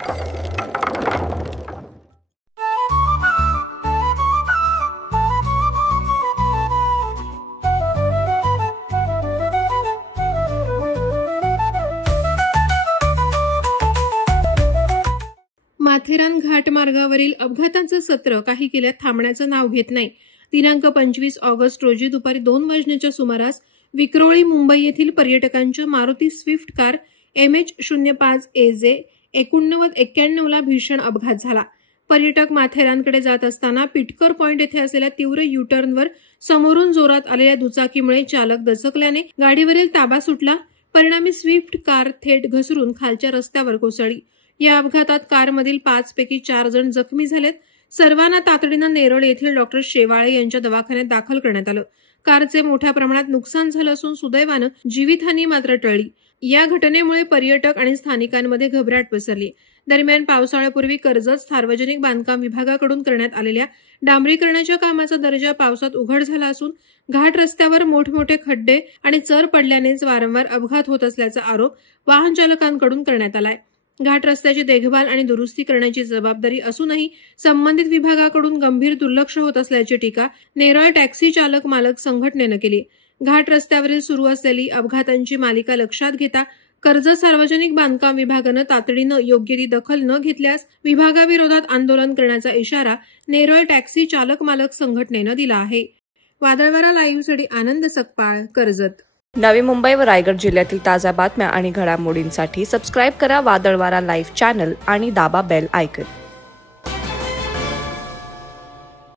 माथेरान घाट मार्गावरील अपघातांचं सत्र काही केल्यात थांबण्याचं नाव घेत नाही. दिनांक 25 ऑगस्ट रोजी दुपारी 2 वाजण्याच्या सुमारास विक्रोळी मुंबई येथील पर्यटकांच्या मारुती स्विफ्ट कार MH05AJ 8991 ला भीषण अपघात झाला. पर्यटक माथेरानकडे जात असताना पिटकर पॉइंट येथे असलेल्या तीव्र युटर्नवर समोरून जोरात आलेल्या दुचाकीमुळे चालक दचकल्याने गाडीवरील ताबा सुटला. परिणामी स्विफ्ट कार थेट घसरून खालच्या रस्त्यावर कोसळली. या अपघातात कारमधील 5 पैकी 4 जण जखमी झालेत. सर्वांना तातडीनं नेरळ येथील डॉक्टर शेवाळे यांच्या दवाखान्यात दाखल करण्यात आलं. कारचे मोठ्या प्रमाणात नुकसान झालं असून सुदैवानं जीवितहानी मात्र टळली. या घटनेमुळे पर्यटक आणि स्थानिकांमध्ये घबराट पसरली. दरम्यान पावसाळ्यापूर्वी कर्जत सार्वजनिक बांधकाम विभागाकडून करण्यात आलेल्या डांबरीकरणाच्या कामाचा दर्जा पावसात उघड झाला असून घाट रस्त्यावर मोठमोठे खड्डे आणि चर पडल्यानेच वारंवार अपघात होत असल्याचा आरोप वाहन चालकांकडून करण्यात आलाय. घाट रस्त्याची देखभाल आणि दुरुस्ती करण्याची जबाबदारी असूनही संबंधित विभागाकडून गंभीर दुर्लक्ष होत असल्याची टीका नेरळ टॅक्सी चालक मालक संघटनेनं केली. घाट रस्त्यावरील सुरू असलेली अपघातांची मालिका लक्षात घेता कर्जत सार्वजनिक बांधकाम विभागानं तातडीनं योग्य ती दखल न घेतल्यास विभागाविरोधात आंदोलन करण्याचा इशारा नेरळ टॅक्सी चालक मालक संघटनेनं दिला आहे. वादळवारा लाईव्हसाठी आनंद सकपाळ, कर्जत. नवी मुंबई व रायगड जिल्ह्यातील ताज्या बातम्या आणि घडामोडींसाठी सबस्क्राईब करा वादळवारा लाईव्ह चॅनल आणि दाबा बेल आयकॉन.